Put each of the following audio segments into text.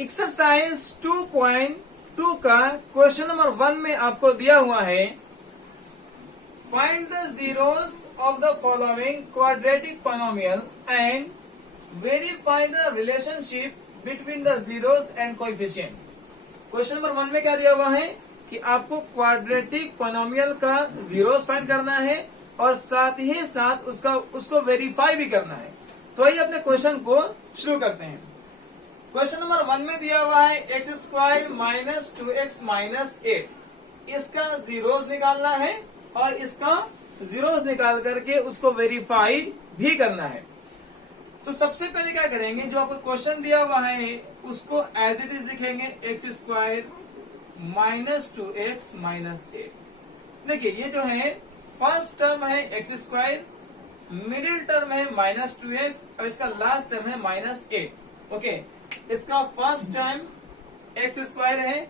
Exercise 2.2 का question number 1 में आपको दिया हुआ है, find the zeros of the following quadratic polynomial and verify the relationship between the zeros and coefficient. Question number 1 में क्या दिया हुआ है कि आपको क्वाड्रेटिक पॉलिनोमियल का जीरोस फाइंड करना है और साथ ही साथ उसको वेरीफाई भी करना है। तो आइए अपने क्वेश्चन को शुरू करते हैं। क्वेश्चन नंबर 1 में दिया हुआ है x square minus 2x minus 8। इसका जीरोस निकालना है और इसका जीरोस निकाल करके उसको वेरीफाई भी करना है। तो सबसे पहले क्या करेंगे, जो आपको क्वेश्चन दिया हुआ है उसको एज इट इज लिखेंगे, x square minus 2x minus 8। देखिए ये जो है फर्स्ट टर्म है एक्स स्क्वायर, मिडिल टर्म है माइनस 2x और इसका लास्ट टर्म है माइनस 8। ओके, इसका फर्स्ट टर्म एक्स स्क्वायर है,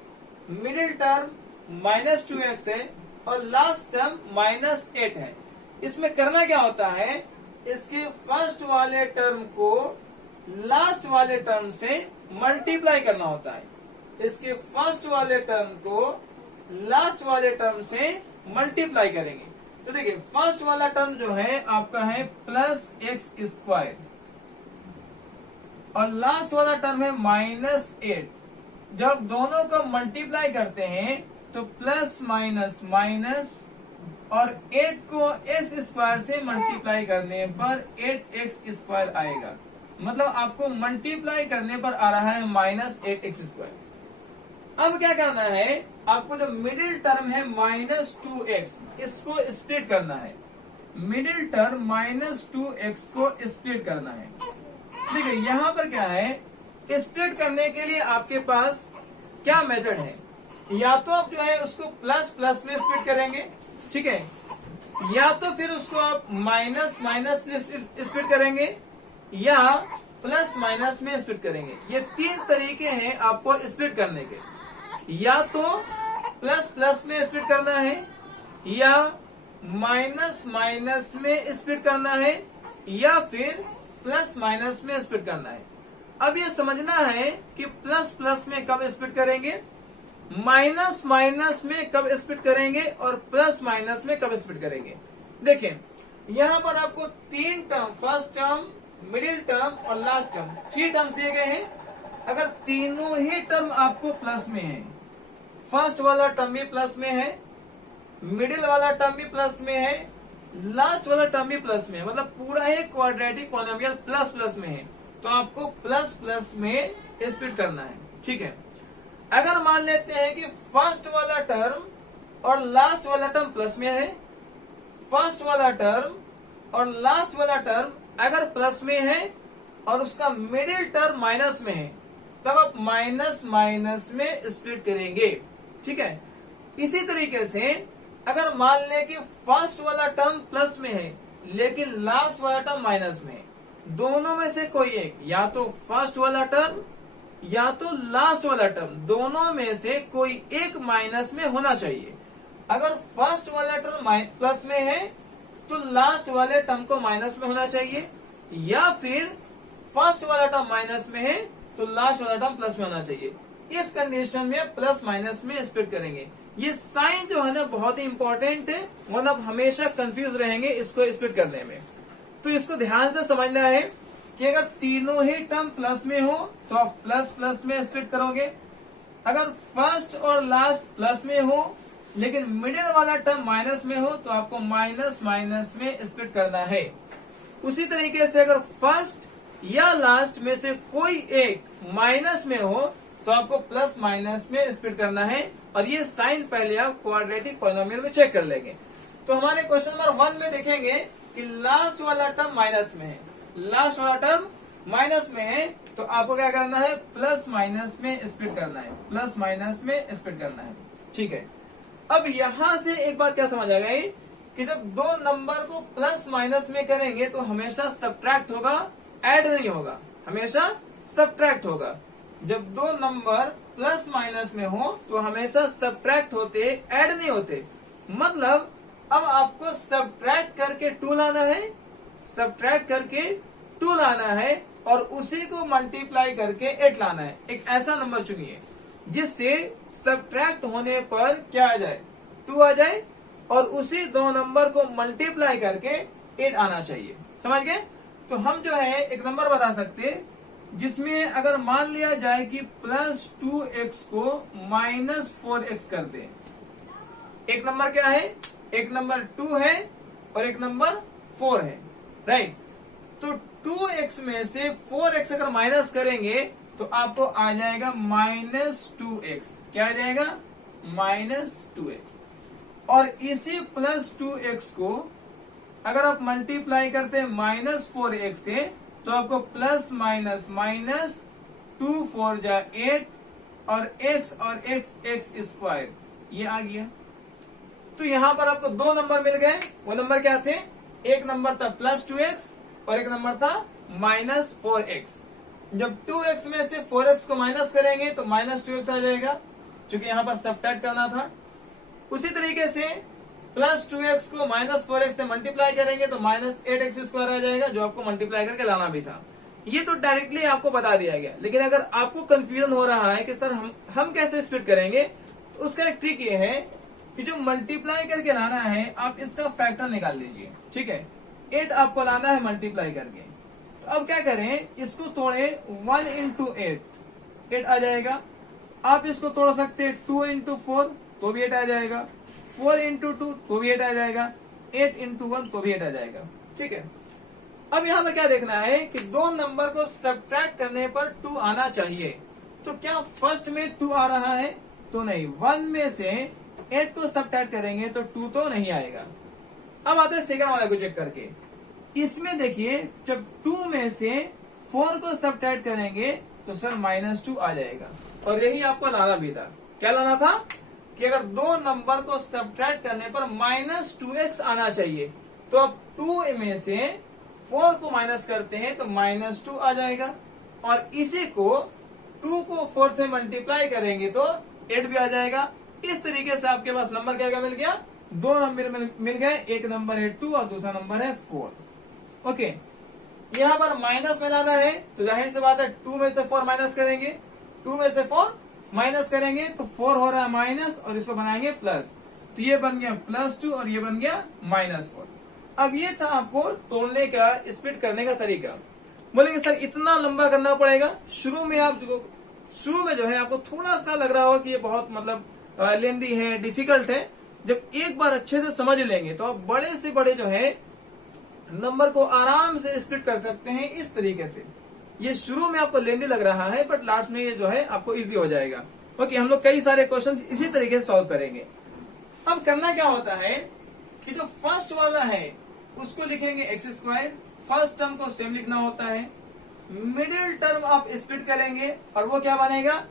मिडिल टर्म माइनस 2x है और लास्ट टर्म माइनस 8 है। इसमें करना क्या होता है, इसके फर्स्ट वाले टर्म को लास्ट वाले टर्म से मल्टीप्लाई करना होता है। इसके फर्स्ट वाले टर्म को लास्ट वाले टर्म से मल्टीप्लाई करेंगे। तो देखिए फर्स्ट वाला टर्म जो है आपका है प्लस एक्स स्क्वायर और लास्ट वाला टर्म है माइनस 8। जब दोनों को मल्टीप्लाई करते हैं तो प्लस माइनस माइनस और 8 को एक्स स्क्वायर से मल्टीप्लाई करने पर 8x स्क्वायर आएगा। मतलब आपको मल्टीप्लाई करने पर आ रहा है माइनस 8x स्क्वायर। अब क्या करना है, आपको जो मिडिल टर्म है माइनस 2x, इसको स्प्लिट करना है। मिडिल टर्म माइनस 2x को स्प्लिट करना है। देखिए यहाँ पर क्या है, स्प्लिट करने के लिए आपके पास क्या मेथड है, या तो आप जो है उसको प्लस प्लस में स्प्लिट करेंगे, ठीक है, या तो फिर उसको आप माइनस माइनस में स्प्लिट करेंगे या प्लस माइनस में स्प्लिट करेंगे। ये 3 तरीके हैं आपको स्प्लिट करने के। या तो प्लस प्लस में स्प्लिट करना है या माइनस माइनस में स्प्लिट करना है या फिर प्लस माइनस में स्प्लिट करना है। अब ये समझना है कि प्लस प्लस में कब स्प्लिट करेंगे, माइनस माइनस में कब स्प्लिट करेंगे और प्लस माइनस में कब स्प्लिट करेंगे। देखिए यहाँ पर आपको 3 term, first term, middle term और लास्ट टर्म, 3 टर्म्स दिए गए हैं। अगर तीनों ही टर्म आपको प्लस में है, फर्स्ट वाला टर्म भी प्लस में है, मिडिल वाला टर्म भी प्लस में है, लास्ट वाला टर्म भी प्लस में है, मतलब पूरा ही क्वाड्रेटिक पॉलिनोमियल प्लस प्लस में है, तो आपको प्लस प्लस में स्प्लिट करना है। ठीक है, अगर मान लेते हैं कि फर्स्ट वाला टर्म और लास्ट वाला टर्म प्लस में है, फर्स्ट वाला टर्म और लास्ट वाला टर्म अगर प्लस में है और उसका मिडिल टर्म माइनस में है, तब आप माइनस माइनस में स्प्लिट करेंगे। ठीक है, इसी तरीके से अगर मान लें कि फर्स्ट वाला टर्म प्लस में है लेकिन लास्ट वाला टर्म माइनस में है, दोनों में से कोई एक, या तो फर्स्ट वाला टर्म या तो लास्ट वाला टर्म, दोनों में से कोई एक माइनस में होना चाहिए। अगर फर्स्ट वाला टर्म प्लस में है तो लास्ट वाले टर्म को माइनस में होना चाहिए, या फिर फर्स्ट वाला टर्म माइनस में है तो लास्ट वाला टर्म प्लस में होना चाहिए। इस कंडीशन में प्लस माइनस में स्प्लिट करेंगे। ये साइन जो है ना बहुत ही इंपॉर्टेंट है, मतलब हमेशा कंफ्यूज रहेंगे इसको स्प्लिट करने में। तो इसको ध्यान से समझना है कि अगर तीनों ही टर्म प्लस में हो तो आप प्लस प्लस में स्प्लिट करोगे। अगर फर्स्ट और लास्ट प्लस में हो लेकिन मिडिल वाला टर्म माइनस में हो तो आपको माइनस माइनस में स्प्लिट करना है। उसी तरीके से अगर फर्स्ट या लास्ट में से कोई एक माइनस में हो तो आपको प्लस माइनस में स्प्लिट करना है, और ये साइन पहले आप क्वाड्रेटिक पॉलिनोमियल में चेक कर लेंगे। तो हमारे क्वेश्चन नंबर 1 में देखेंगे कि लास्ट वाला टर्म माइनस में है, लास्ट वाला टर्म माइनस में है, तो आपको क्या करना है, प्लस माइनस में स्प्लिट करना है, प्लस माइनस में स्प्लिट करना है। ठीक है, अब यहां से एक बात क्या समझ आ गई कि जब दो नंबर को प्लस माइनस में करेंगे तो हमेशा सब्ट्रैक्ट होगा, ऐड नहीं होगा, हमेशा सब्ट्रैक्ट होगा। जब दो नंबर प्लस माइनस में हो तो हमेशा सब्ट्रैक्ट होते, ऐड नहीं होते। मतलब अब आपको सब्ट्रैक्ट करके 2 लाना है, सब्ट्रैक्ट करके 2 लाना है, और उसी को मल्टीप्लाई करके 8 लाना है। एक ऐसा नंबर चुनिए जिससे सब्ट्रैक्ट होने पर क्या आ जाए, 2 आ जाए, और उसी दो नंबर को मल्टीप्लाई करके 8 आना चाहिए। समझ गए? तो हम जो है एक नंबर बता सकते जिसमें अगर मान लिया जाए कि +2x को -4x कर दे। एक नंबर क्या है, एक नंबर 2 है और एक नंबर 4 है, राइट। तो 2x में से 4x अगर माइनस करेंगे तो आपको आ जाएगा -2x। क्या आ जाएगा? -2x। और इसी +2x को अगर आप मल्टीप्लाई करते हैं -4x से तो आपको प्लस माइनस माइनस 2 4 जा 8 और x स्क्वायर ये आ गया। तो यहां पर आपको दो नंबर मिल गए। वो नंबर क्या थे? एक नंबर था +2x और एक नंबर था -4x। जब 2x में से 4x को माइनस करेंगे तो -2x आ जाएगा, क्योंकि यहां पर सब्ट्रैक्ट करना था। उसी तरीके से +2x को -4x से मल्टीप्लाई करेंगे तो -8x स्क्वायर आ जाएगा, जो आपको मल्टीप्लाई करके लाना भी था। ये तो डायरेक्टली आपको बता दिया गया। लेकिन अगर आपको कंफ्यूजन हो रहा है कि सर हम कैसे स्प्लिट करेंगे, तो उसका एक ट्रिक ये है कि जो मल्टीप्लाई करके लाना है आप इसका फैक्टर निकाल लीजिए। ठीक है, 8 आपको लाना है मल्टीप्लाई करके। तो अब क्या करें, इसको तोड़े 1 × 8 आ जाएगा। आप इसको तोड़ सकते हैं 2 × 4 तो भी 8 आ जाएगा, 4 × 2 तो भी 8 आ जाएगा, 8 × 1 तो भी 8 आ जाएगा। ठीक है, अब यहाँ पर क्या देखना है कि दो नंबर को सब्ट्रैक्ट करने पर 2 आना चाहिए। तो क्या फर्स्ट में 2 आ रहा है? तो नहीं। 1 में से 8 को सब्ट्रैक्ट करेंगे तो 2 तो नहीं आएगा। अब आते हैं सेकंड वाले को चेक करके। इसमें देखिए, जब 2 में से 4 को सब्ट्रैक्ट करेंगे तो सर -2 आ जाएगा। और यही आपको लाना भी था। क्या लाना था? कि अगर दो नंबर को सब्ट्रैक्ट करने पर -2x आना चाहिए। तो अब 2 में से 4 को माइनस करते हैं तो -2 आ जाएगा, और इसी को 2 को 4 से मल्टीप्लाई करेंगे तो 8 भी आ जाएगा। इस तरीके से आपके पास नंबर क्या मिल गया? दो नंबर मिल गए। एक नंबर है 2 और दूसरा नंबर है 4। ओके, यहाँ पर माइनस में लाना है तो जाहिर सी बात है 2 में से 4 माइनस करेंगे, 2 में से 4 माइनस करेंगे तो 4 हो रहा है माइनस, और इसको बनाएंगे प्लस। तो ये बन गया +2 और ये बन गया -4। अब ये था आपको तोड़ने का, स्प्लिट करने का तरीका। बोलेंगे सर इतना लंबा करना पड़ेगा? शुरू में जो है आपको थोड़ा सा लग रहा होगा कि ये बहुत मतलब लेंदी है, डिफिकल्ट है। जब एक बार अच्छे से समझ लेंगे तो आप बड़े से बड़े जो है नंबर को आराम से स्प्लिट कर सकते हैं इस तरीके से। ये शुरू में आपको लेंदी लग रहा है, बट लास्ट में ये जो है आपको इजी हो जाएगा। ओके, हम लोग कई सारे क्वेश्चन इसी तरीके से सॉल्व करेंगे। अब करना क्या होता है कि जो फर्स्ट वाला है उसको लिखेंगे x²। फर्स्ट टर्म को सेम लिखना होता है। मिडिल टर्म आप स्प्लिट करेंगे और वो क्या बनेगा?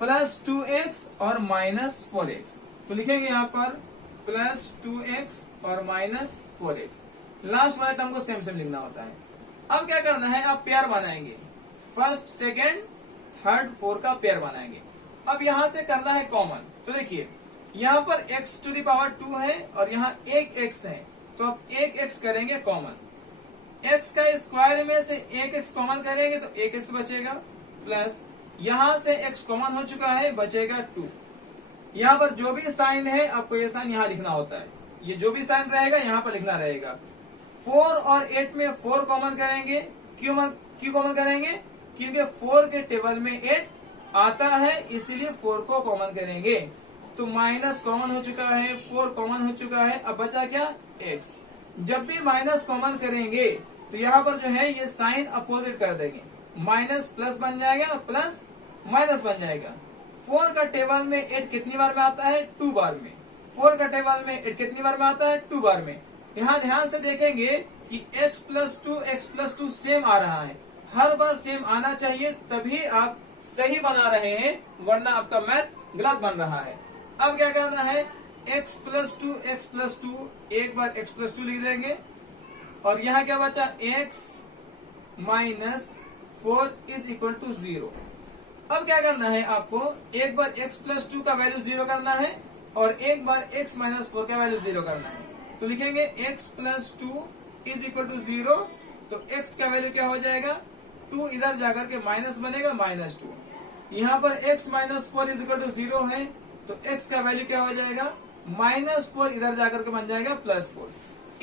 +2x और -4x। तो लिखेंगे यहाँ पर +2x और -4x। लास्ट वाले टर्म को सेम लिखना होता है। अब क्या करना है, आप पेयर बनाएंगे। फर्स्ट, सेकेंड, थर्ड, 4 का पेयर बनाएंगे। अब यहां से करना है कॉमन। तो देखिए, यहाँ पर x⁻² है और यहाँ एक x है, तो अब एक x करेंगे कॉमन। x का स्क्वायर में से एक x कॉमन करेंगे तो एक x बचेगा, प्लस यहां से x कॉमन हो चुका है, बचेगा 2। यहाँ पर जो भी साइन है आपको ये साइन यहाँ लिखना होता है। ये जो भी साइन रहेगा यहाँ पर लिखना रहेगा। 4 और 8 में 4 कॉमन करेंगे। क्यों कॉमन करेंगे? क्योंकि 4 के टेबल में 8 आता है, इसीलिए 4 को कॉमन करेंगे। तो माइनस कॉमन हो चुका है, 4 कॉमन हो चुका है, अब बचा क्या? x। जब भी माइनस कॉमन करेंगे तो यहाँ पर जो है ये साइन अपोजिट कर देंगे। माइनस प्लस बन जाएगा और प्लस माइनस बन जाएगा। 4 का टेबल में 8 कितनी बार में आता है? 2 बार में। 4 का टेबल में 8 कितनी बार में आता है? 2 बार में। यहाँ ध्यान से देखेंगे कि x+2 सेम आ रहा है। हर बार सेम आना चाहिए, तभी आप सही बना रहे हैं, वरना आपका मैथ गलत बन रहा है। अब क्या करना है? x+2 एक बार x+2 लिख देंगे, और यहाँ क्या बचा? x - 4 = 0। अब क्या करना है आपको? एक बार x+2 का वैल्यू 0 करना है और एक बार x - 4 का वैल्यू 0 करना है। तो लिखेंगे x+2 = 0। तो x का वैल्यू क्या हो जाएगा? 2 इधर जाकर के माइनस बनेगा -2। यहाँ पर x minus 4 is equal to 0 है, तो x का वैल्यू क्या हो जाएगा, -4 इधर जाकर के बन जाएगा +4।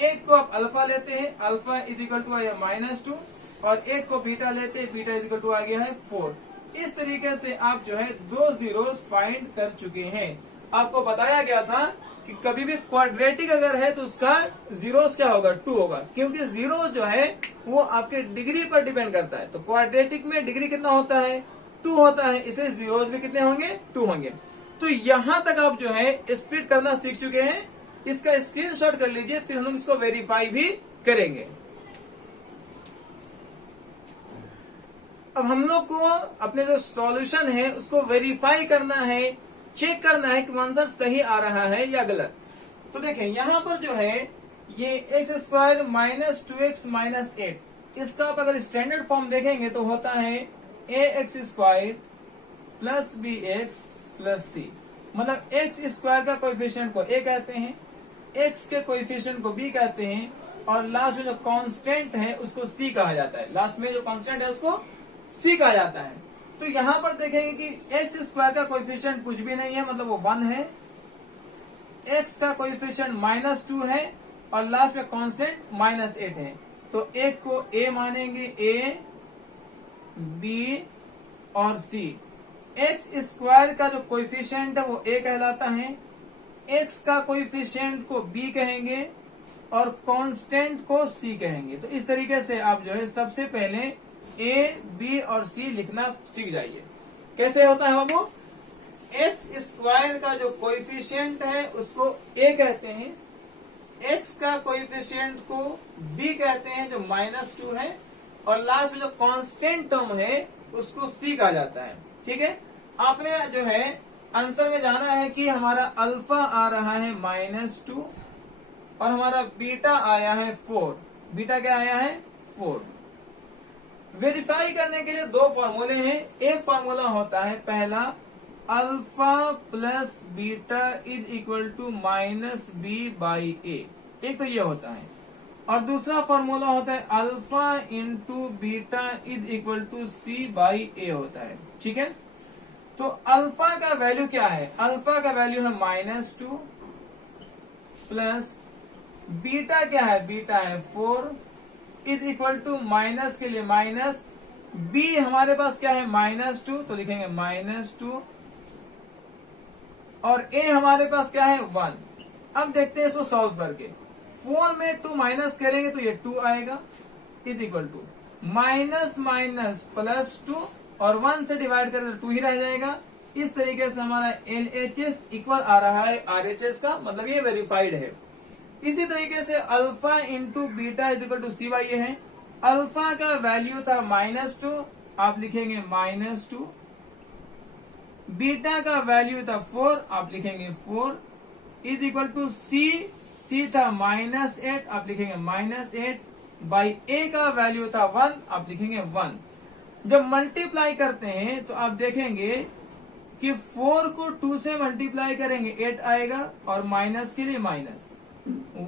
एक को आप अल्फा लेते हैं, अल्फा इज इक्वल टू आया -2, और एक को बीटा लेते हैं, बीटा इज इक्वल टू आ गया है 4। इस तरीके से आप जो है 2 जीरोस फाइंड कर चुके हैं। आपको बताया गया था कि कभी भी क्वाड्रेटिक अगर है तो उसका जीरोस क्या होगा, 2 होगा, क्योंकि जीरो जो है वो आपके डिग्री पर डिपेंड करता है। तो क्वाड्रेटिक में डिग्री कितना होता है, 2 होता है, इसलिए जीरोस भी कितने होंगे, 2 होंगे। तो यहां तक आप जो है स्प्लिट करना सीख चुके हैं। इसका स्क्रीनशॉट कर लीजिए, फिर हम लोग इसको वेरीफाई भी करेंगे। अब हम लोग को अपने जो सॉल्यूशन है उसको वेरीफाई करना है, चेक करना है कि आंसर सही आ रहा है या गलत। तो देखें यहाँ पर जो है ये x² माइनस 2x माइनस 8, इसका आप अगर स्टैंडर्ड फॉर्म देखेंगे तो होता है ax² plus bx plus c। मतलब x² का कोएफिशिएंट को a कहते हैं, x के कोएफिशिएंट को b कहते हैं, और लास्ट में जो कांस्टेंट है उसको c कहा जाता है। लास्ट में जो कांस्टेंट है उसको c कहा जाता है। तो यहाँ पर देखेंगे कि x² का कोएफिशिएंट कुछ भी नहीं है, मतलब वो 1 है, x का कोएफिशिएंट -2 है, और लास्ट में कांस्टेंट -8 है। तो एक को a मानेंगे, a, b और c। x² का जो कोएफिशिएंट है वो a कहलाता है, x का कोएफिशिएंट को b कहेंगे, और कांस्टेंट को c कहेंगे। तो इस तरीके से आप जो है सबसे पहले a, b और c लिखना सीख जाइए। कैसे होता है बाबू, x² का जो कोएफिशिएंट है उसको a कहते हैं, x का कोएफिशिएंट को b कहते हैं जो -2 है, और लास्ट में जो कांस्टेंट टर्म है उसको c कहा जाता है। ठीक है, आपने जो है आंसर में जाना है कि हमारा अल्फा आ रहा है -2 और हमारा बीटा आया है 4। बीटा क्या आया है, 4। वेरीफाई करने के लिए 2 फॉर्मूले हैं। एक फॉर्मूला होता है पहला, alpha plus beta is equal to -b/a, एक तो ये होता है, और दूसरा फॉर्मूला होता है alpha into beta is equal to c/a होता है। ठीक है, तो अल्फा का वैल्यू क्या है, अल्फा का वैल्यू है -2 प्लस बीटा क्या है, बीटा है 4 इज इक्वल टू माइनस के लिए माइनस, b हमारे पास क्या है -2, तो लिखेंगे -2, और a हमारे पास क्या है 1। अब देखते हैं इसको सॉल्व करके। 4 में 2 माइनस करेंगे तो ये 2 आएगा, is equal to minus minus +2, और 1 से डिवाइड करें तो 2 ही रह जाएगा। इस तरीके से हमारा LHS इक्वल आ रहा है RHS का, मतलब ये वेरीफाइड है। इसी तरीके से alpha into beta is equal to c/a है। अल्फा का वैल्यू था -2, आप लिखेंगे -2, बीटा का वैल्यू था 4, आप लिखेंगे 4, इज इक्वल टू c था -8, आप लिखेंगे -8, बाई a का वैल्यू था 1, आप लिखेंगे 1। जब मल्टीप्लाई करते हैं तो आप देखेंगे कि 4 को 2 से मल्टीप्लाई करेंगे 8 आएगा, और माइनस के लिए माइनस,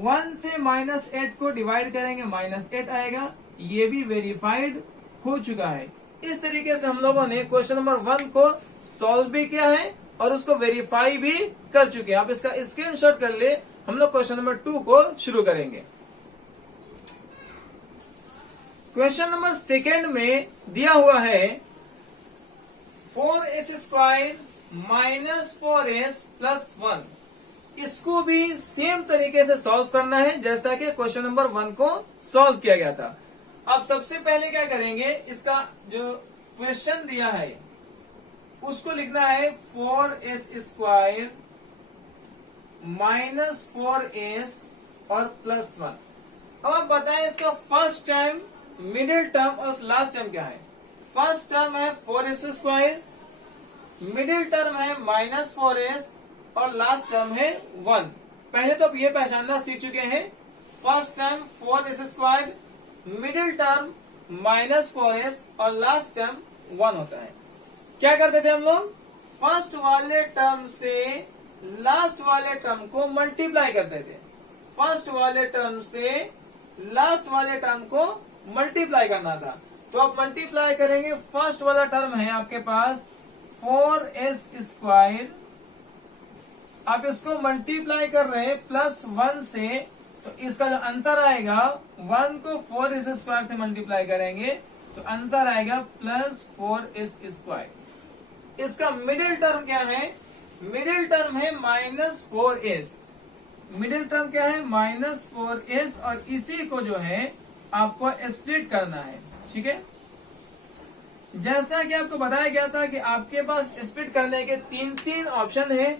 1 से -8 को डिवाइड करेंगे -8 आएगा। ये भी वेरीफाइड हो चुका है। इस तरीके से हम लोगों ने क्वेश्चन नंबर 1 को सॉल्व भी किया है और उसको वेरीफाई भी कर चुके हैं। आप इसका स्क्रीनशॉट कर ले, हम लोग क्वेश्चन नंबर 2 को शुरू करेंगे। क्वेश्चन नंबर 2 में दिया हुआ है 4s² माइनस 4s प्लस 1। इसको भी सेम तरीके से सॉल्व करना है जैसा कि क्वेश्चन नंबर 1 को सॉल्व किया गया था। अब सबसे पहले क्या करेंगे, इसका जो क्वेश्चन दिया है उसको लिखना है 4s² माइनस 4s और प्लस 1। अब आप बताएं इसका फर्स्ट टर्म, मिडिल टर्म और लास्ट टर्म क्या है। फर्स्ट टर्म है 4s², मिडिल टर्म है -4s और लास्ट टर्म है 1। पहले तो आप ये पहचानना सीख चुके हैं, first term 4s², middle term -4s और लास्ट टर्म 1 होता है। क्या करते थे हम लोग, फर्स्ट वाले टर्म से लास्ट वाले टर्म को मल्टीप्लाई करते थे। फर्स्ट वाले टर्म से लास्ट वाले टर्म को मल्टीप्लाई करना था। तो आप मल्टीप्लाई करेंगे, फर्स्ट वाला टर्म है आपके पास 4s², आप इसको मल्टीप्लाई कर रहे हैं +1 से, तो इसका जो आंसर आएगा 1 को 4s² से मल्टीप्लाई करेंगे तो आंसर आएगा +4s²। इसका मिडिल टर्म क्या है? मिडिल टर्म है -4s, मिडिल टर्म क्या है? -4s, और इसी को जो है आपको स्प्लिट करना है। ठीक है, जैसा कि आपको बताया गया था कि आपके पास स्प्लिट करने के 3 ऑप्शन है,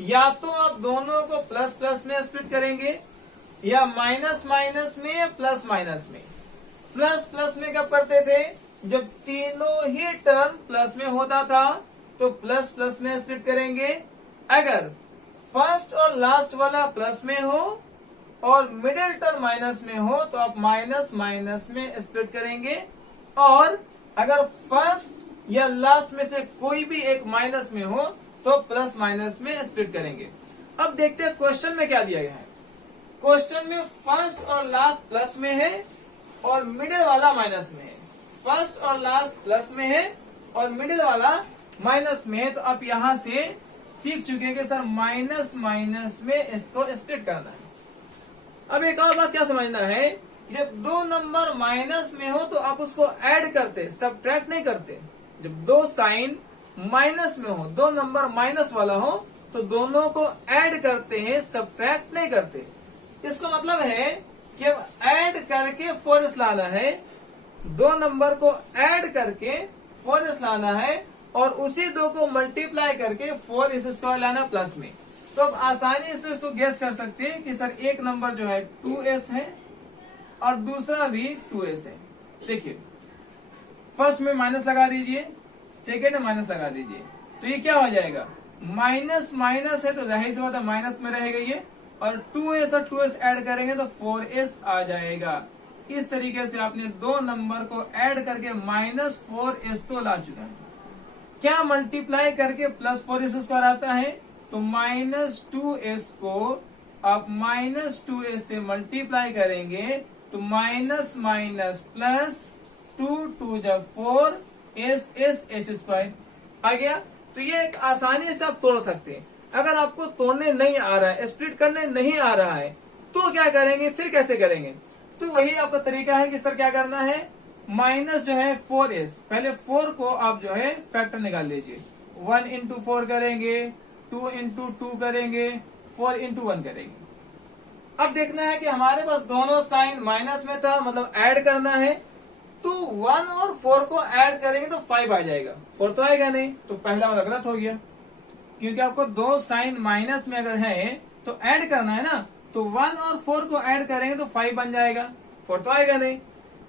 या तो आप दोनों को प्लस प्लस में स्प्लिट करेंगे, या माइनस माइनस में, या प्लस माइनस में। प्लस प्लस में कब करते थे? जब तीनों ही टर्म प्लस में होता था तो प्लस प्लस में स्प्लिट करेंगे। अगर फर्स्ट और लास्ट वाला प्लस में हो और मिडिल टर्म माइनस में हो तो आप माइनस माइनस में स्प्लिट करेंगे, और अगर फर्स्ट या लास्ट में से कोई भी एक माइनस में हो तो प्लस माइनस में स्प्लिट करेंगे। अब देखते हैं क्वेश्चन में क्या दिया गया है। क्वेश्चन में फर्स्ट और लास्ट प्लस में है और मिडिल वाला माइनस में है। फर्स्ट और लास्ट प्लस में है और मिडिल वाला माइनस में है, तो आप यहां से सीख चुके हैं कि सर माइनस माइनस में इसको स्प्लिट करना है। अब एक और बात क्या समझना है, जब दो नंबर माइनस में हो तो आप उसको ऐड करते, सब्ट्रैक्ट नहीं करते। जब दो साइन माइनस में हो, दो नंबर माइनस वाला हो, तो दोनों को ऐड करते हैं, सब्ट्रैक्ट नहीं करते। इसका मतलब है कि ऐड करके 4s लाना है, दो नंबर को ऐड करके 4s लाना है, और उसी दो को मल्टीप्लाई करके 4s² लाना प्लस में। तो अब आसानी से इसको गेस कर सकते हैं कि सर एक नंबर जो है 2s है और दूसरा भी 2s है। देखिए, फर्स्ट में माइनस लगा दीजिए, सेकेंड में माइनस लगा दीजिए, तो ये क्या हो जाएगा? माइनस माइनस है तो जाहिर सी बात है माइनस में रहेगा ये, और 2s और 2s ऐड करेंगे तो 4s आ जाएगा। इस तरीके से आपने दो नंबर को ऐड करके -4s तो ला चुका है। क्या मल्टीप्लाई करके +4s² आता है? तो -2s को आप -2s से मल्टीप्लाई करेंगे तो माइनस माइनस प्लस 2 2 4 s² आ गया। तो ये एक आसानी से आप तोड़ सकते हैं। अगर आपको तोड़ने नहीं आ रहा है, स्प्लिट करने नहीं आ रहा है, तो क्या करेंगे, फिर कैसे करेंगे? तो वही आपका तरीका है कि सर क्या करना है, माइनस जो है 4s, पहले 4 को आप जो है फैक्टर निकाल लीजिए। 1 × 4 करेंगे, 2 × 2 करेंगे, 4 × 1 करेंगे। अब देखना है कि हमारे पास दोनों साइन माइनस में था, मतलब ऐड करना है, तो 1 और 4 को ऐड करेंगे तो 5 आ जाएगा। 4 तो आएगा नहीं, तो पहला वाला गलत हो गया, क्योंकि आपको दो साइन माइनस में अगर है तो ऐड करना है ना, तो 1 और 4 को ऐड करेंगे तो 5 बन जाएगा। 4 तो आएगा नहीं।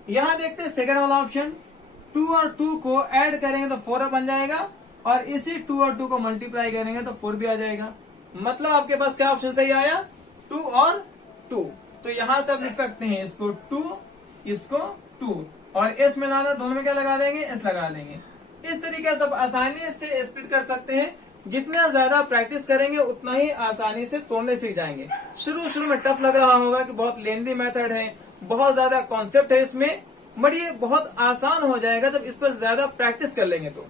यहां देखते हैं सेकंड वाला ऑप्शन, 2 और 2 को ऐड करेंगे तो 4 बन जाएगा, और इसी 2 और 2 को मल्टीप्लाई करेंगे तो 4 भी आ जाएगा। मतलब आपके पास क्या ऑप्शन सही आया, 2 और 2। तो यहां से आप लिख सकते हैं इसको 2, इसको 2, और s में लाना, दोनों में क्या लगा देंगे, s लगा देंगे। इस तरीके से आप आसानी से स्प्लिट कर सकते हैं। जितना ज्यादा प्रैक्टिस करेंगे उतना ही आसानी से तोड़ने सीख जाएंगे। शुरू में टफ लग रहा होगा कि बहुत लेंदी मेथड है, बहुत ज्यादा कॉन्सेप्ट है इसमें, बट ये बहुत आसान हो जाएगा जब इस पर ज्यादा प्रैक्टिस कर लेंगे। तो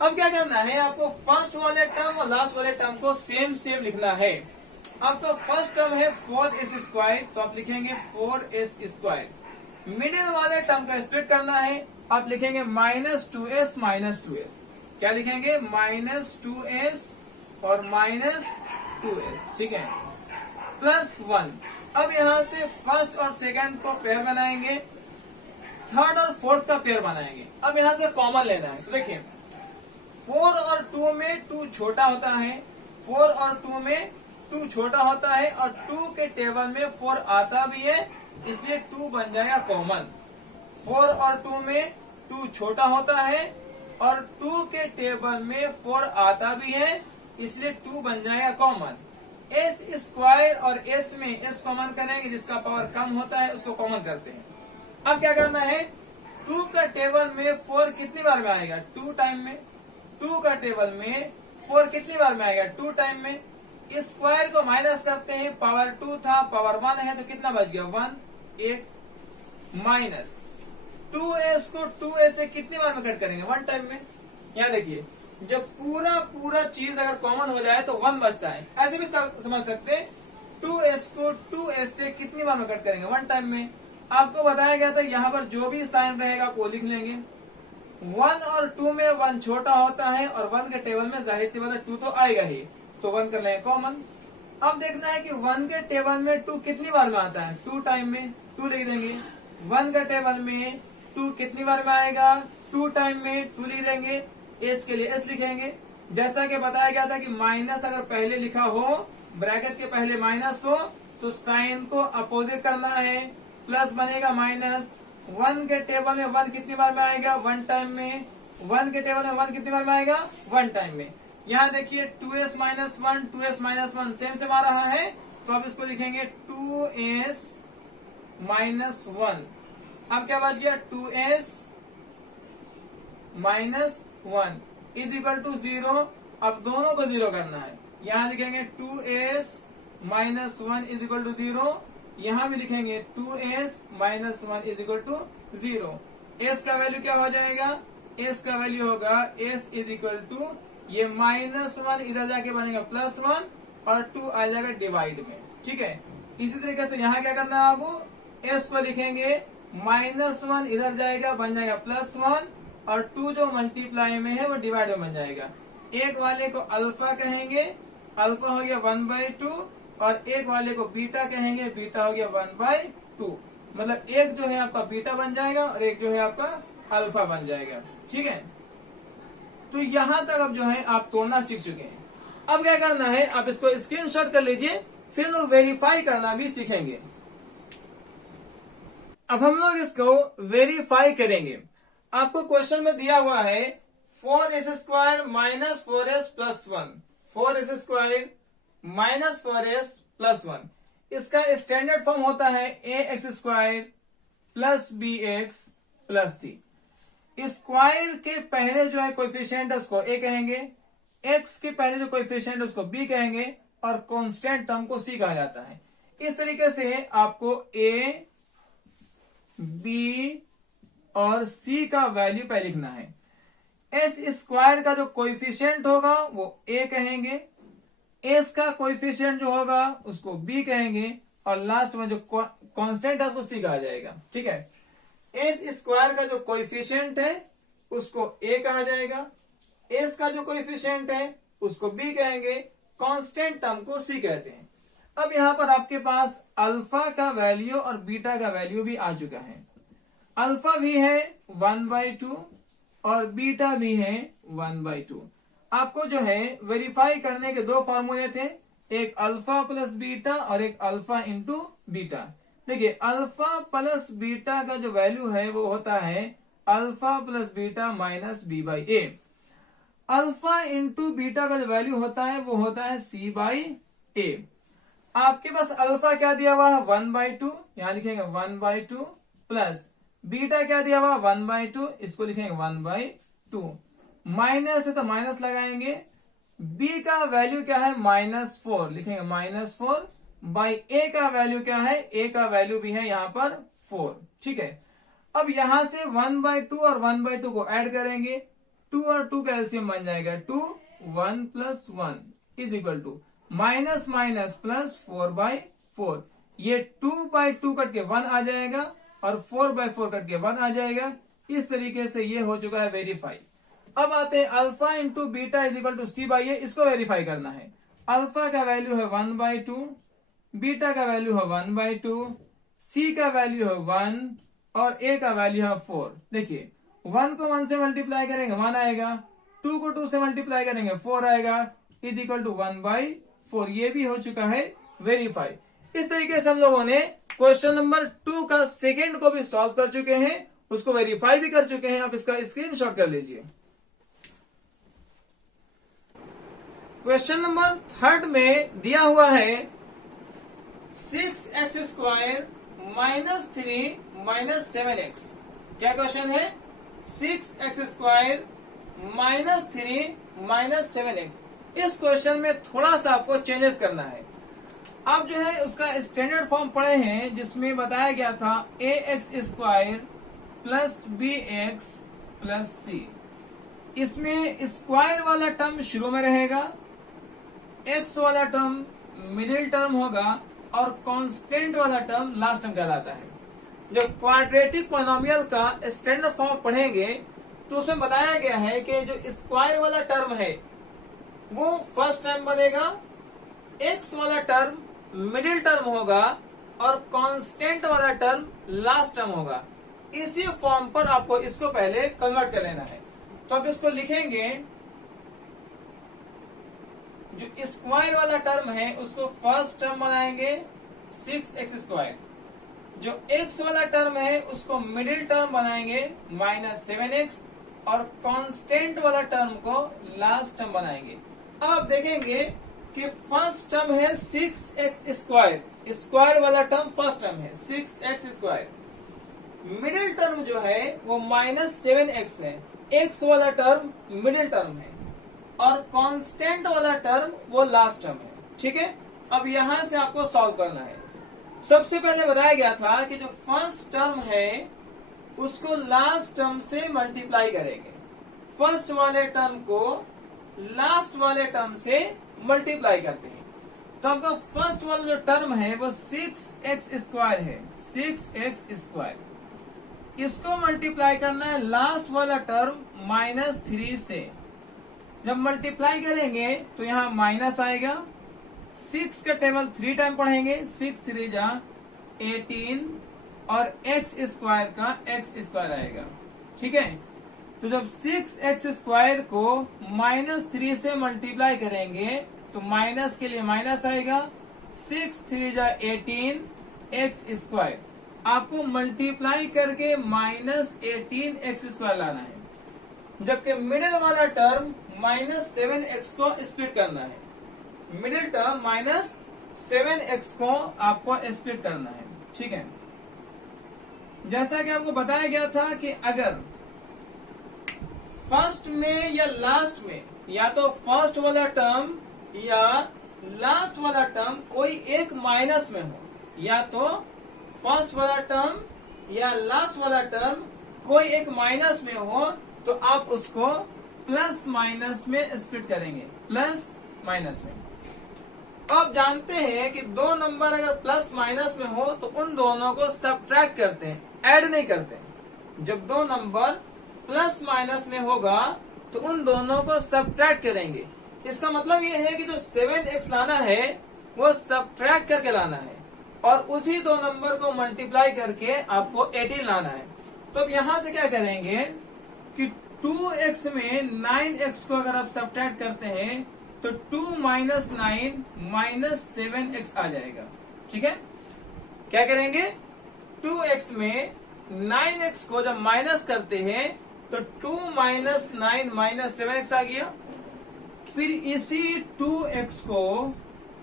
अब क्या करना है, आपको फर्स्ट वाले टर्म और लास्ट वाले टर्म को सेम लिखना है। आपका फर्स्ट टर्म है 4s², तो आप लिखेंगे 4s²। मिडिल वाले टर्म का स्प्लिट करना है, आप लिखेंगे -2s। क्या लिखेंगे, -2s और -2s, ठीक है, +1। अब यहां से फर्स्ट और सेकंड को पेयर बनाएंगे, थर्ड और फोर्थ का पेयर बनाएंगे। अब यहां से कॉमन लेना है, तो देखिए 4 और 2 में 2 छोटा होता है, 4 और 2 में 2 छोटा होता है, और 2 के टेबल में 4 आता भी है, इसलिए 2 बन जाएगा कॉमन। 4 और 2 में 2 छोटा होता है और 2 के टेबल में 4 आता भी है, इसलिए 2 बन जाएगा कॉमन। s² और s में s कॉमन करेंगे, जिसका पावर कम होता है उसको कॉमन करते हैं। अब क्या करना है, 2 का टेबल में 4 कितनी बार में आएगा, 2 टाइम में। 2 का टेबल में 4 कितनी बार में आएगा, 2 टाइम में। स्क्वायर को माइनस करते हैं, पावर 2 था, पावर 1 है, तो कितना बच गया, 1, 1 माइनस। 2s को 2a से कितनी बार में कट करेंगे? वन टाइम में। यहाँ देखिए, जब पूरा चीज अगर कॉमन हो जाए तो 1 बचता है। ऐसे भी समझ सकते हैं, 2s को 2s से कितनी बार में कट करेंगे? वन टाइम में। आपको बताया गया था यहाँ पर जो भी साइन रहेगा वो लिख लेंगे। 1 और 2 में 1 छोटा होता है और 1 के टेबल में जाहिर सी बात है 2 तो आएगा ही, तो 1 कर लेंगे कॉमन। अब देखना है कि 1 के टेबल में 2 कितनी बार में आता है? 2 टाइम में 2 लिख देंगे। 1 के टेबल में 2 कितनी बार में आएगा? 2 टाइम में 2 लिख देंगे। एस के लिए एस लिखेंगे। जैसा कि बताया गया था कि माइनस अगर पहले लिखा हो, ब्रैकेट के पहले माइनस हो, तो साइन को अपोजिट करना है, प्लस बनेगा माइनस। 1 के टेबल में 1 कितनी बार में आएगा? 1 टाइम में। 1 के टेबल में 1 कितनी बार में आएगा? 1 टाइम में। यहाँ देखिए 2s minus 1, 2s minus 1 same आ रहा है, तो अब इसको लिखेंगे 2s माइनस 1। अब क्या बच गया? 2s minus 1 is equal to 0। अब दोनों को 0 करना है। यहाँ लिखेंगे 2s minus 1 is equal to 0। यहाँ भी लिखेंगे 2s minus 1 is equal to 0। s का वैल्यू क्या हो जाएगा? s का वैल्यू होगा s इज इक्वल टू, ये माइनस 1 इधर जाके बनेगा प्लस 1 और 2 आ जाएगा डिवाइड में। ठीक है, इसी तरीके से यहाँ क्या करना है आपको? s को लिखेंगे माइनस 1 इधर जाएगा, बन जाएगा प्लस 1 और 2 जो मल्टीप्लाई में है वो डिवाइड में बन जाएगा। एक वाले को अल्फा कहेंगे, अल्फा हो गया 1/2, और एक वाले को बीटा कहेंगे, बीटा हो गया 1/2। मतलब एक जो है आपका बीटा बन जाएगा और एक जो है आपका अल्फा बन जाएगा। ठीक है, तो यहां तक अब जो है आप तोड़ना सीख चुके हैं। अब क्या करना है, आप इसको स्क्रीनशॉट कर लीजिए, फिर लोग वेरीफाई करना भी सीखेंगे। अब हम लोग इसको वेरीफाई करेंगे। आपको क्वेश्चन में दिया हुआ है 4s² minus 4s plus 1, 4s² minus 4s plus 1। इसका स्टैंडर्ड फॉर्म होता है ax² plus bx plus c। Square के पहले जो है कोएफिशिएंट है उसको a कहेंगे, x के पहले जो कोएफिशिएंट है उसको b कहेंगे, और कांस्टेंट टर्म को c कहा जाता है। इस तरीके से आपको a, b और c का वैल्यू पहले लिखना है। s² का जो कोएफिशिएंट होगा वो a कहेंगे, s का कोएफिशिएंट जो होगा उसको b कहेंगे, और लास्ट में जो कांस्टेंट है उसको c कहा जाएगा। ठीक है, s² का जो कोएफिशिएंट है उसको a कहा जाएगा, s का जो कोएफिशिएंट है उसको b कहेंगे, कांस्टेंट टर्म को c कहते हैं। अब यहाँ पर आपके पास अल्फा का वैल्यू और बीटा का वैल्यू भी आ चुका है। अल्फा भी है 1/2 और बीटा भी है 1/2। आपको जो है वेरीफाई करने के दो फॉर्मूले थे, एक अल्फा प्लस बीटा और एक अल्फा इंटू बीटा। देखिए अल्फा प्लस बीटा का जो वैल्यू है वो होता है alpha plus beta minus b/a। Alpha into beta का जो वैल्यू होता है वो होता है c/a। आपके पास अल्फा क्या दिया हुआ है 1/2, यहां लिखेंगे 1/2, प्लस बीटा क्या दिया हुआ 1/2, इसको लिखेंगे 1/2। माइनस है तो माइनस लगाएंगे, b का वैल्यू क्या है -4, लिखेंगे -4 बाई a का वैल्यू क्या है, a का वैल्यू भी है यहाँ पर 4। ठीक है, अब यहां से 1/2 और 1/2 को ऐड करेंगे, 2 और 2 का एलसीएम बन जाएगा 2, 1 plus 1 is equal to minus minus plus 4/4। ये 2/2 कट के 1 आ जाएगा और 4/4 कट के 1 आ जाएगा। इस तरीके से ये हो चुका है वेरीफाई। अब आते हैं alpha into beta is equal to c/a, इसको वेरीफाई करना है। अल्फा का वैल्यू है 1/2, बीटा का वैल्यू है 1/2, c का वैल्यू है 1 और a का वैल्यू है 4। देखिए 1 को 1 से मल्टीप्लाई करेंगे 1 आएगा, 2 को 2 से मल्टीप्लाई करेंगे 4 आएगा, इज इक्वल टू 1/4। ये भी हो चुका है वेरीफाई। इस तरीके से हम लोगों ने क्वेश्चन नंबर 2 का सेकेंड को भी सॉल्व कर चुके हैं, उसको वेरीफाई भी कर चुके हैं। आप इसका स्क्रीनशॉट कर लीजिए। क्वेश्चन नंबर 3 में दिया हुआ है 6x² माइनस 3 माइनस 7x। क्या क्वेश्चन है? 6x² minus 3 minus 7x। इस क्वेश्चन में थोड़ा सा आपको चेंजेस करना है। आप जो है उसका स्टैंडर्ड फॉर्म पढ़े हैं जिसमें बताया गया था ax² plus B X plus C. इसमें स्क्वायर वाला टर्म शुरू में रहेगा, एक्स वाला टर्म मिडिल टर्म होगा और कांस्टेंट वाला टर्म लास्ट टर्म कहलाता है। जब क्वाड्रेटिक पॉलिनोमियल का स्टैंडर्ड फॉर्म पढ़ेंगे तो उसमें बताया गया है कि जो स्क्वायर वाला टर्म है वो फर्स्ट टर्म बनेगा, एक्स वाला टर्म मिडिल टर्म होगा और कांस्टेंट वाला टर्म लास्ट टर्म होगा। इसी फॉर्म पर आपको इसको पहले कन्वर्ट कर लेना है। तो आप इसको लिखेंगे, जो स्क्वायर वाला टर्म है उसको फर्स्ट टर्म बनाएंगे 6x², जो x वाला टर्म है उसको मिडिल टर्म बनाएंगे -7x और कांस्टेंट वाला टर्म को लास्ट टर्म बनाएंगे। अब आप देखेंगे कि फर्स्ट टर्म है 6x², स्क्वायर वाला टर्म फर्स्ट टर्म है 6x², मिडिल टर्म जो है वो -7x है, x वाला टर्म मिडिल टर्म है और कांस्टेंट वाला टर्म वो लास्ट टर्म है। ठीक है, अब यहां से आपको सॉल्व करना है। सबसे पहले बताया गया था कि जो फर्स्ट टर्म है उसको लास्ट टर्म से मल्टीप्लाई करेंगे, फर्स्ट वाले टर्म को लास्ट वाले टर्म से मल्टीप्लाई करते हैं। तो आपका फर्स्ट वाला जो टर्म है वो 6x² है, 6x²। इसको मल्टीप्लाई करना है लास्ट वाला टर्म -3 से। जब मल्टीप्लाई करेंगे तो यहाँ माइनस आएगा, 6 का टेबल 3 टाइम पढ़ेंगे, 6 3 जा 18 और x² का x² आएगा। ठीक है, तो जब 6x² को -3 से मल्टीप्लाई करेंगे तो माइनस के लिए माइनस आएगा, 6 3 जा 18 x²। आपको मल्टीप्लाई करके -18x² लाना है, जबकि मिडिल वाला टर्म -7x को स्प्लिट करना है। मिडिल टर्म -7x को आपको स्प्लिट करना है। ठीक है, जैसा कि आपको बताया गया था कि अगर फर्स्ट में या लास्ट में या तो फर्स्ट वाला टर्म या लास्ट वाला टर्म कोई एक माइनस में हो, या तो फर्स्ट वाला टर्म या लास्ट वाला टर्म कोई एक माइनस में हो, तो आप उसको प्लस माइनस में स्प्लिट करेंगे, प्लस माइनस में। आप जानते हैं कि दो नंबर अगर प्लस माइनस में हो तो उन दोनों को सब्ट्रैक्ट करते हैं, ऐड नहीं करते। जब दो नंबर प्लस माइनस में होगा तो उन दोनों को सब्ट्रैक्ट करेंगे। इसका मतलब ये है कि जो 7x लाना है वो सब्ट्रैक्ट करके लाना है और उसी दो नंबर को मल्टीप्लाई करके आपको 18 लाना है। तो अब यहां से क्या करेंगे कि 2x में 9x को अगर आप सब्ट्रैक्ट करते हैं तो 2 - 9 -7x आ जाएगा। ठीक है, क्या करेंगे, 2x में 9x को जब माइनस करते हैं तो 2 - 9 -7x आ गया। फिर इसी 2x को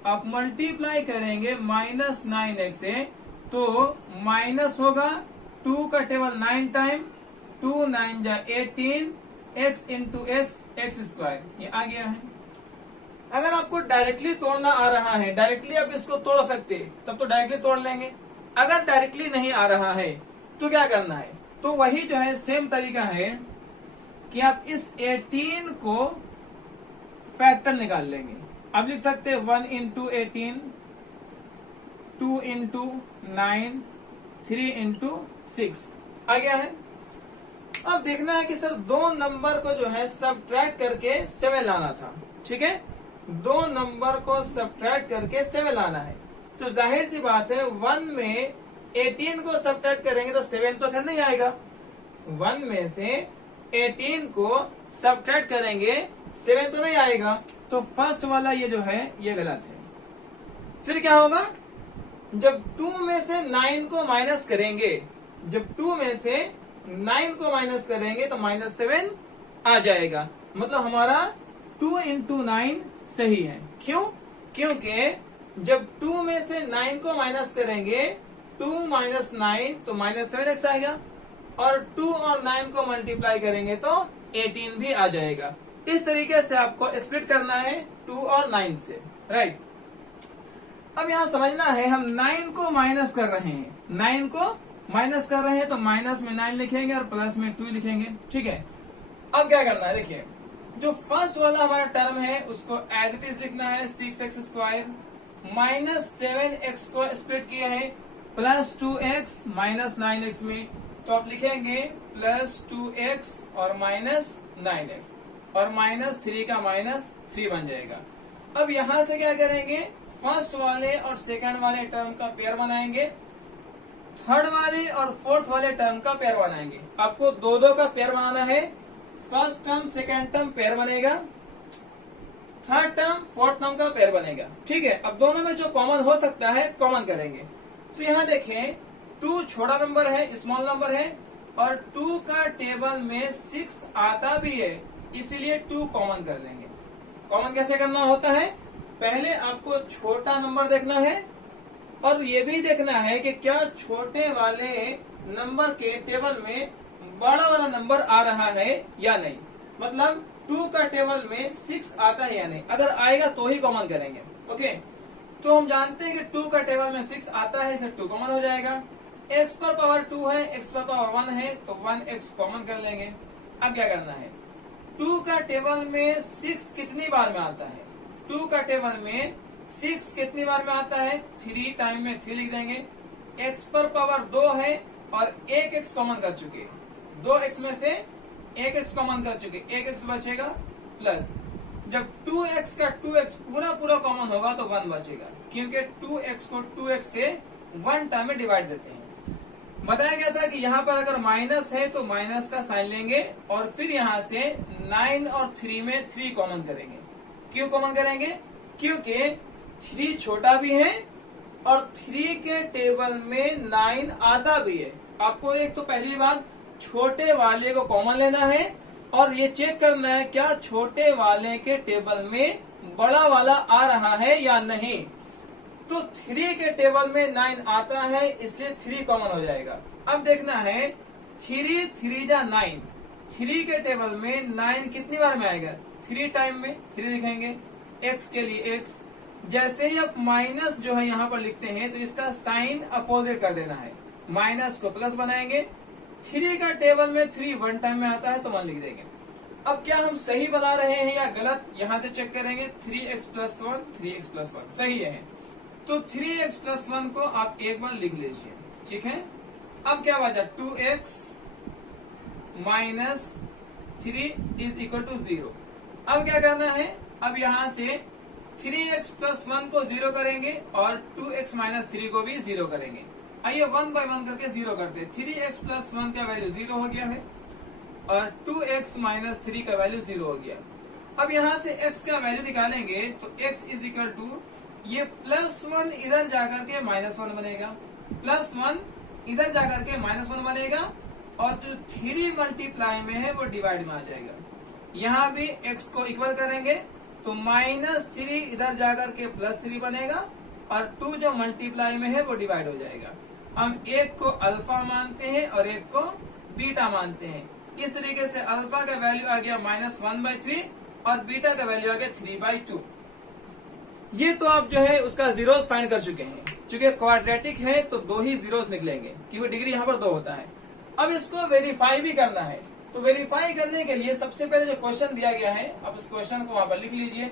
आप मल्टीप्लाई करेंगे -9x से तो माइनस होगा, 2 का टेबल 9 टाइम, 2 9 जा 18 x इंटू x² ये आ गया है। अगर आपको डायरेक्टली तोड़ना आ रहा है, डायरेक्टली आप इसको तोड़ सकते तब तो डायरेक्टली तोड़ लेंगे। अगर डायरेक्टली नहीं आ रहा है तो क्या करना है, तो वही जो है सेम तरीका है कि आप इस 18 को फैक्टर निकाल लेंगे। अब लिख सकते हैं 1 इंटू 18, 2 इंटू 9, 3 इंटू 6 आ गया है। अब देखना है कि सर दो नंबर को जो है सब्ट्रैक्ट करके 7 लाना था। ठीक है, दो नंबर को सब्ट्रैक्ट करके 7 लाना है, तो जाहिर सी बात है 1 में 18 को सब्ट्रैक्ट करेंगे तो 7 तो फिर नहीं आएगा। 1 में से 18 को सब्ट्रैक्ट करेंगे 7 तो नहीं आएगा, तो फर्स्ट वाला ये जो है ये गलत है। फिर क्या होगा, जब 2 में से 9 को माइनस करेंगे, जब 2 में से 9 को माइनस करेंगे तो -7 आ जाएगा। मतलब हमारा 2 इंटू 9 सही है। क्यों, क्योंकि जब 2 में से 9 को माइनस करेंगे 2 - 9 तो -7x आएगा और 2 और 9 को मल्टीप्लाई करेंगे तो 18 भी आ जाएगा। इस तरीके से आपको स्प्लिट करना है 2 और 9 से, राइट। अब यहां समझना है हम 9 को माइनस कर रहे हैं, 9 को माइनस कर रहे हैं तो माइनस में 9 लिखेंगे और प्लस में 2 लिखेंगे। ठीक है, अब क्या करना है, देखिए जो फर्स्ट वाला हमारा टर्म है उसको एज इट इज लिखना है 6x² माइनस 7x को स्प्लिट किया है प्लस 2x माइनस 9x में, तो आप लिखेंगे प्लस 2x और माइनस 9x और माइनस 3 का माइनस 3 बन जाएगा। अब यहां से क्या करेंगे, फर्स्ट वाले और सेकंड वाले टर्म का पेयर बनाएंगे, थर्ड वाले और फोर्थ वाले टर्म का पेयर बनाएंगे। आपको दो का पेयर बनाना है, first term second term pair बनेगा, थर्ड टर्म फोर्थ टर्म का पेयर बनेगा। ठीक है, अब दोनों में जो कॉमन हो सकता है कॉमन करेंगे। तो यहाँ देखें 2 छोटा नंबर है, स्मॉल नंबर है और 2 का टेबल में 6 आता भी है, इसीलिए 2 कॉमन कर लेंगे। कॉमन कैसे करना होता है, पहले आपको छोटा नंबर देखना है और ये भी देखना है कि क्या छोटे वाले नंबर के टेबल में बड़ा वाला नंबर आ रहा है या नहीं। मतलब 2 का टेबल में 6 आता है या नहीं, अगर आएगा तो ही कॉमन करेंगे। ओके, तो हम जानते हैं कि 2 का टेबल में 6 आता है, इसे 2 कॉमन हो जाएगा। x पर पावर 2 है, x पर पावर 1 है, तो 1x कॉमन कर लेंगे। अब क्या करना है, 2 का टेबल में 6 कितनी बार में आता है, 2 का टेबल में 6 कितनी बार में आता है, 3 टाइम में 3 लिख देंगे। x पर पावर 2 है और 1x कॉमन कर चुके, 2x में से 1x कॉमन कर चुके, 1x बचेगा प्लस जब 2x का 2x पूरा कॉमन होगा तो 1 बचेगा, क्योंकि 2x को 2x से 1 टाइम में डिवाइड देते हैं। बताया गया था कि यहाँ पर अगर माइनस है तो माइनस का साइन लेंगे और फिर यहाँ से 9 और 3 में 3 कॉमन करेंगे। क्यों कॉमन करेंगे, क्योंकि 3 छोटा भी है और 3 के टेबल में 9 आता भी है। आपको एक तो पहली बात छोटे वाले को कॉमन लेना है और ये चेक करना है क्या छोटे वाले के टेबल में बड़ा वाला आ रहा है या नहीं। तो 3 के टेबल में 9 आता है, इसलिए 3 कॉमन हो जाएगा। अब देखना है 3 3 जा 9, 3 के टेबल में 9 कितनी बार में आएगा, 3 टाइम में 3 लिखेंगे। x के लिए x, जैसे ही आप माइनस जो है यहाँ पर लिखते हैं तो इसका साइन अपोजिट कर देना है, माइनस को प्लस बनाएंगे। 3 का टेबल में 3 1 टाइम में आता है तो 1 लिख देंगे। अब क्या हम सही बना रहे हैं या गलत, यहाँ से चेक करेंगे। 3x + 1 3x + 1 सही है, तो 3x + 1 को आप एक बार लिख लीजिए। ठीक है, अब क्या बचा, 2x - 3 = 0। अब क्या करना है, अब यहाँ से 3x + 1 को 0 करेंगे और 2x - 3 को भी 0 करेंगे। आइए 1 बाय 1 करके 0 करते हैं। 3x + 1 का वैल्यू 0 हो गया है और 2x - 3 का वैल्यू 0 हो गया। अब यहाँ से x का वैल्यू निकालेंगे तो x = ये +1 इधर जाकर के -1 बनेगा, +1 इधर जाकर के -1 बनेगा और जो 3 मल्टीप्लाई में है वो डिवाइड में आ जाएगा। यहाँ भी x को इक्वल करेंगे तो -3 इधर जाकर के +3 बनेगा और 2 जो मल्टीप्लाई में है वो डिवाइड हो जाएगा। हम एक को अल्फा मानते हैं और एक को बीटा मानते हैं। इस तरीके से अल्फा का वैल्यू आ गया -1/3 और बीटा का वैल्यू आ गया 3/2। ये तो आप जो है उसका जीरोस फाइंड कर चुके हैं। चूंकि क्वाड्रेटिक है तो 2 ही जीरोस निकलेंगे, क्योंकि डिग्री यहाँ पर 2 होता है। अब इसको वेरीफाई भी करना है, तो वेरीफाई करने के लिए सबसे पहले जो क्वेश्चन दिया गया है, अब उस क्वेश्चन को वहां पर लिख लीजिए।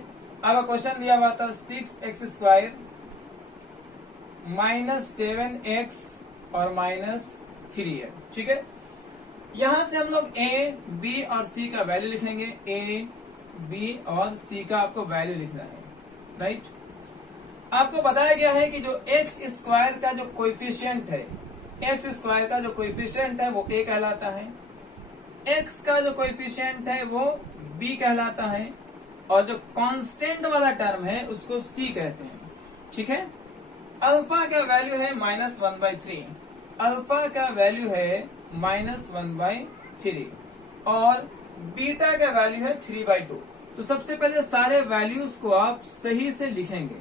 आपका क्वेश्चन दिया हुआ था 6x² -7x और -3 है। ठीक है, यहां से हम लोग a, b और c का वैल्यू लिखेंगे। a, b और c का आपको वैल्यू लिखना है, राइट। आपको बताया गया है कि जो x² का जो कोएफिशिएंट है, x² का जो कोएफिशिएंट है वो a कहलाता है, x का जो कोएफिशिएंट है वो b कहलाता है और जो कांस्टेंट वाला टर्म है उसको c कहते हैं। ठीक है, अल्फा का वैल्यू है -1/3, अल्फा का वैल्यू है -1/3 और बीटा का वैल्यू है 3/2। तो सबसे पहले सारे वैल्यूज को आप सही से लिखेंगे।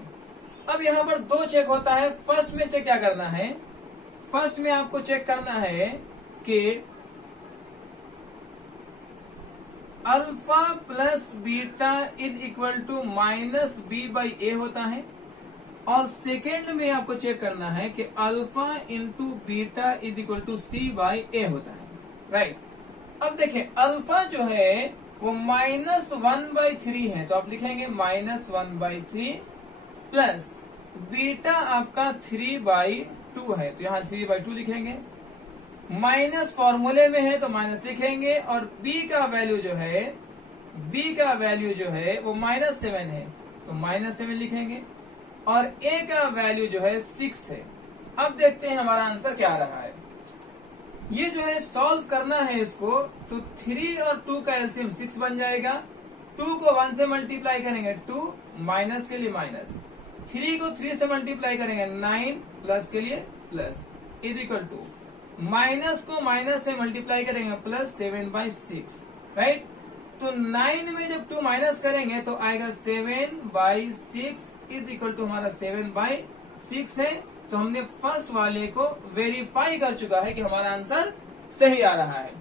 अब यहाँ पर 2 चेक होता है। फर्स्ट में चेक क्या करना है, फर्स्ट में आपको चेक करना है कि अल्फा + बीटा = -b/a होता है। और सेकेंड में आपको चेक करना है कि alpha into beta is equal to C by A होता है, राइट। अब देखें अल्फा जो है वो -1/3 है, तो आप लिखेंगे -1/3 प्लस बीटा आपका 3/2 है, तो यहाँ 3/2 लिखेंगे। माइनस फॉर्मूले में है तो माइनस लिखेंगे, और b का वैल्यू जो है वो -7 है, तो -7 लिखेंगे, और a का वैल्यू जो है 6 है। अब देखते हैं हमारा आंसर क्या आ रहा है। ये जो है सॉल्व करना है इसको, तो 3 और 2 का एलसीएम 6 बन जाएगा। 2 को 1 से मल्टीप्लाई करेंगे 2, माइनस के लिए माइनस, 3 को 3 से मल्टीप्लाई करेंगे 9, प्लस के लिए plus, is equal to minus को माइनस से मल्टीप्लाई करेंगे प्लस 7/6, राइट। तो 9 में जब 2 माइनस करेंगे तो आएगा 7/6 इज इक्वल टू हमारा 7/6 है। तो हमने फर्स्ट वाले को वेरीफाई कर चुका है कि हमारा आंसर सही आ रहा है।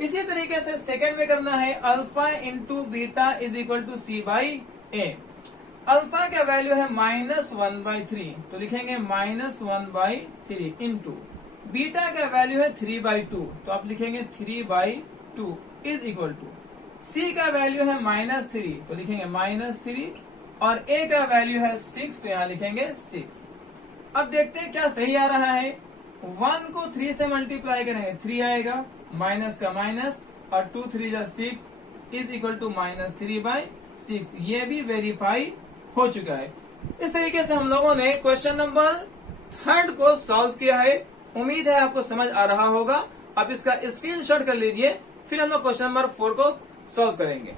इसी तरीके से सेकंड में करना है alpha into beta is equal to C by a. अल्फा का वैल्यू है -1/3, तो लिखेंगे -1/3 इंटू बीटा का वैल्यू है 3/2, तो आप लिखेंगे 3/2 इज इक्वल टू सी का वैल्यू है -3, तो लिखेंगे -3, और ए का वैल्यू है 6, तो यहाँ लिखेंगे 6। अब देखते हैं क्या सही आ रहा है। 1 को 3 से मल्टीप्लाई करेंगे 3 आएगा, माइनस का माइनस, और 2 3 जा 6 इज इक्वल टू -3/6। ये भी वेरीफाई हो चुका है। इस तरीके से हम लोगों ने क्वेश्चन नंबर 3 को सॉल्व किया है। उम्मीद है आपको समझ आ रहा होगा। अब इसका स्क्रीनशॉट कर लीजिए, फिर हम लोग क्वेश्चन नंबर 4 को सॉल्व करेंगे।